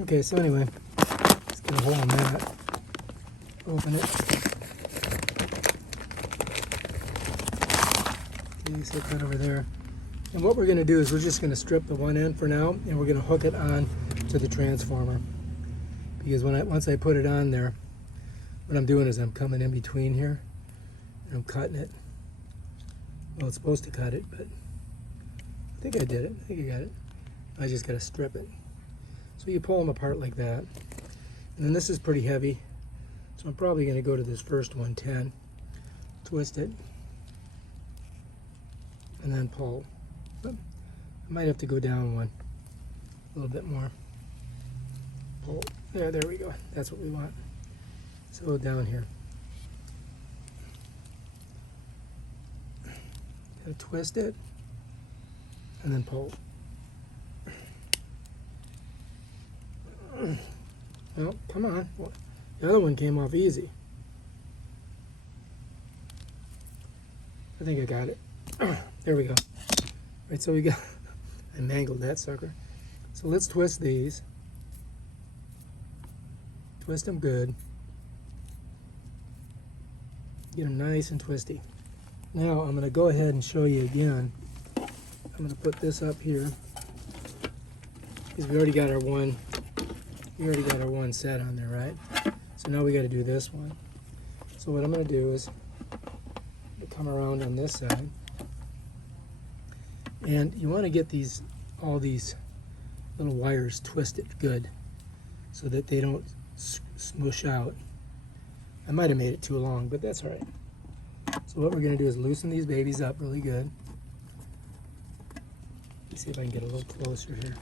Okay, so anyway, let's get a hole in that. Open it. Okay, set that over there. And what we're going to do is we're just going to strip the one end for now, and we're going to hook it on to the transformer. Because once I put it on there, what I'm doing is I'm coming in between here, and I'm cutting it. Well, it's supposed to cut it, but I think I did it. I think I got it. I just got to strip it. So you pull them apart like that. And then this is pretty heavy, so I'm probably going to go to this first 110, twist it, and then pull. I might have to go down one a little bit more. Pull. There we go. That's what we want. So down here. Gotta twist it and then pull. Well, come on. The other one came off easy. I think I got it. There we go. Right, so we got, I mangled that sucker. So let's twist these. Twist them good. Get them nice and twisty. Now I'm going to go ahead and show you again. I'm going to put this up here because we already got our one. We already got our one set on there, right? So now we got to do this one. So what I'm going to do is come around on this side, and you want to get all these little wires twisted good so that they don't smoosh out. I might have made it too long, but that's all right. So what we're going to do is loosen these babies up really good. Let's see if I can get a little closer here.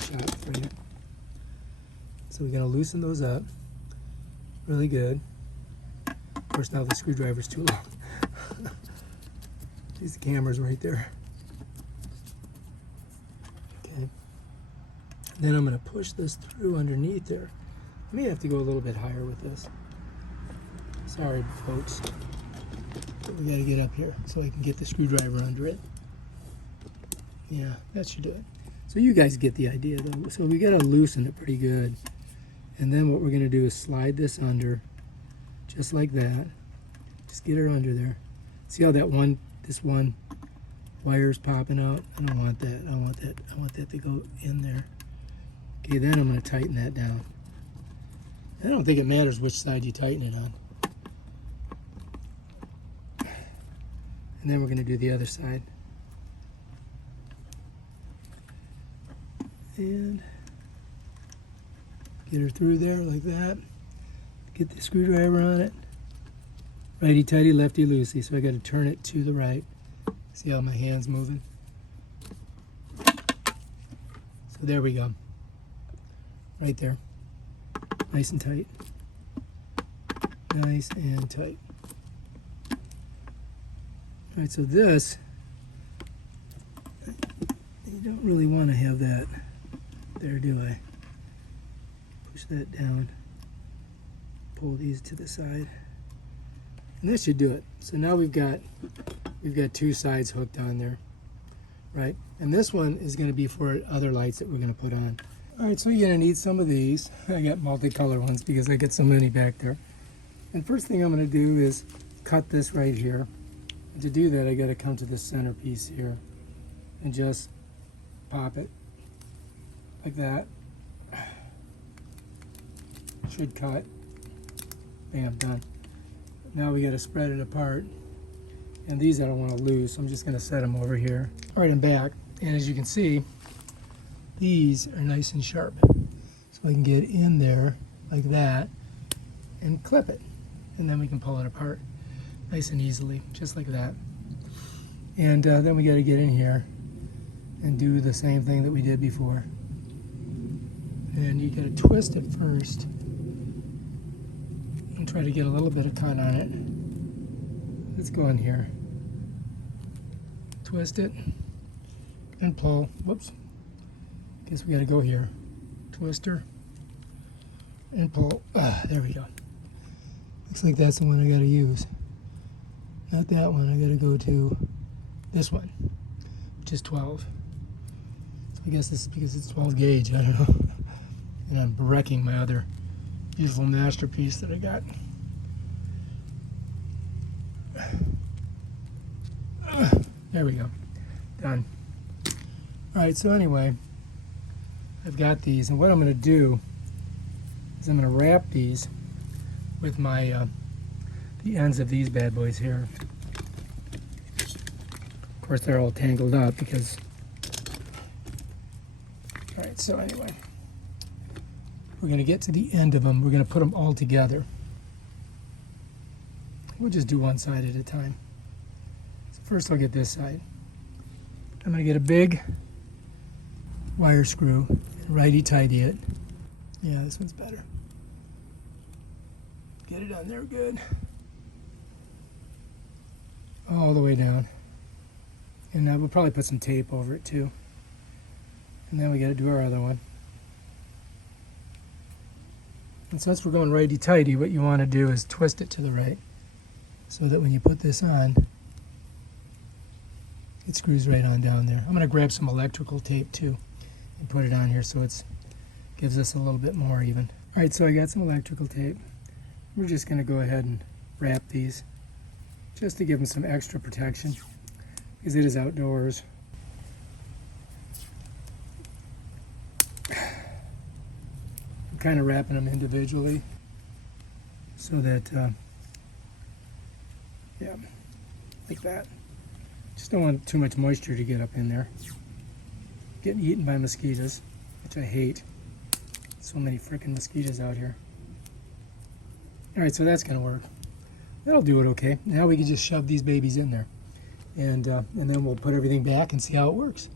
Shot for you. So we're going to loosen those up really good. Of course, now the screwdriver's too long. These cameras right there. Okay. Then I'm going to push this through underneath there. I may have to go a little bit higher with this. Sorry, folks. But we got to get up here so I can get the screwdriver under it. Yeah, that should do it. So you guys get the idea, though. So we got to loosen it pretty good. And then what we're going to do is slide this under, just like that. Just get her under there. See how this one wire's popping out? I don't want that. I want that to go in there. Okay, then I'm going to tighten that down. I don't think it matters which side you tighten it on. And then we're going to do the other side. And get her through there like that. Get the screwdriver on it. Righty tighty, lefty loosey. So I got to turn it to the right. See how my hand's moving? So there we go. Right there. Nice and tight. Nice and tight. All right, so this, you don't really want to have that there, do I? Push that down. Pull these to the side. And that should do it. So now we've got two sides hooked on there, right? And this one is going to be for other lights that we're going to put on. All right, so you're going to need some of these. I got multicolor ones because I got so many back there. And first thing I'm going to do is cut this right here. And to do that, I got to come to this center piece here and just pop it like that. Should cut. Bam, done. Now we got to spread it apart. And these I don't want to lose, so I'm just going to set them over here. All right, I'm back. And as you can see, these are nice and sharp. So I can get in there like that and clip it. And then we can pull it apart nice and easily, just like that. And then we got to get in here and do the same thing that we did before. And you got to twist it first and try to get a little bit of cut on it. Let's go in here. Twist it and pull. Whoops. Guess we got to go here. Twister and pull. There we go. Looks like that's the one I got to use. Not that one. I got to go to this one, which is 12. So I guess this is because it's 12 gauge. I don't know. And I'm wrecking my other beautiful masterpiece that I got. There we go. Done. Alright, so anyway, I've got these, and what I'm going to do is I'm going to wrap these with my the ends of these bad boys here. Of course, they're all tangled up because... Alright, so anyway, we're going to get to the end of them. We're going to put them all together. We'll just do one side at a time. So first I'll get this side. I'm going to get a big wire screw, righty-tighty it. Yeah, this one's better. Get it on there good. All the way down. And now we'll probably put some tape over it too. And then we got to do our other one. And since we're going righty-tighty, what you want to do is twist it to the right, so that when you put this on, it screws right on down there. I'm going to grab some electrical tape too and put it on here so it gives us a little bit more even. Alright, so I got some electrical tape. We're just going to go ahead and wrap these just to give them some extra protection because it is outdoors. I'm kind of wrapping them individually so that, yeah, like that. Just don't want too much moisture to get up in there. Getting eaten by mosquitoes, which I hate. So many freaking mosquitoes out here. Alright, so that's going to work. That'll do it okay. Now we can just shove these babies in there. And then we'll put everything back and see how it works.